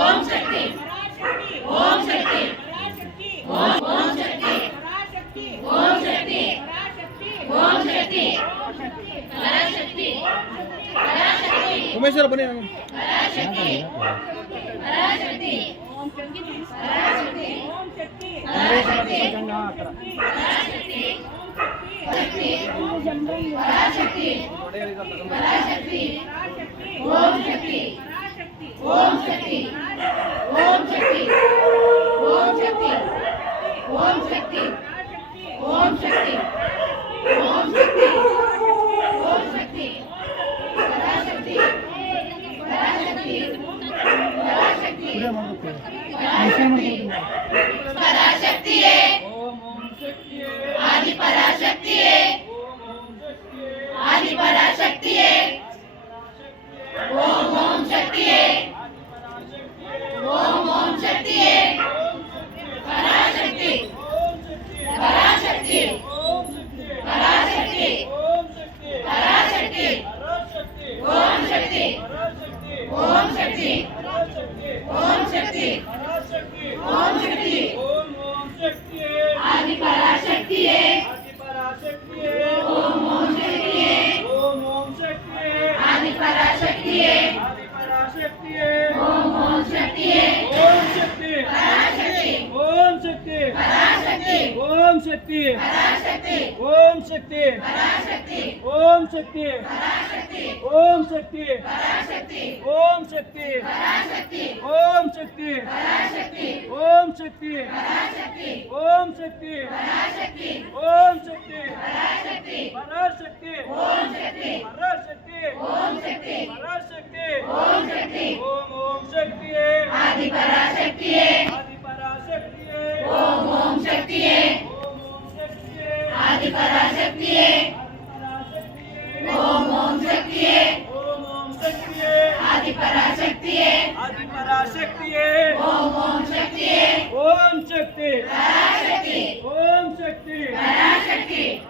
ஓம் சக்தி ஓம் சக்தி ஓம் ஓம் சக்தி ஓம் சக்தி ஓம் சக்தி பராசக்தி பராசக்தி உமேஸ்வர பண்ணி பராசக்தி பராசக்தி ஓம் சக்தி பராசக்தி ஓம் சக்தி பராசக்தி பராசக்தி பராசக்தி பராசக்தி ஓம் சக்தி ஓம் சக்தி शक्ति ओम शक्ति ओम शक्ति ओम शक्ति पराशक्ति पराशक्ति पराशक्ति पराशक्ति आदि पराशक्ति है। आदि पराशक्ति है। శక్తి. ఓం శక్తి ఓం శక్తి ఓం శక్తి ఓం శక్తి ఆది పరాశక్తియే ఓం ఓం శక్తియే. ఆది పరాశక్తియే ఓం ఓం శక్తియే. ఓం శక్తి शक्ति ओम शक्ति ओम शक्ति ओम शक्ति ओम शक्ति ओम शक्ति ओम शक्ति ओम शक्ति ओम शक्ति ओम शक्ति पराशक्ति पराशक्ति शक्ति ओम शक्ति ओम शक्ति ओम ओम शक्ति आदि पराशक्ति पराशक्तिये ओम ओम शक्ति ओम शक्ति पराशक्ति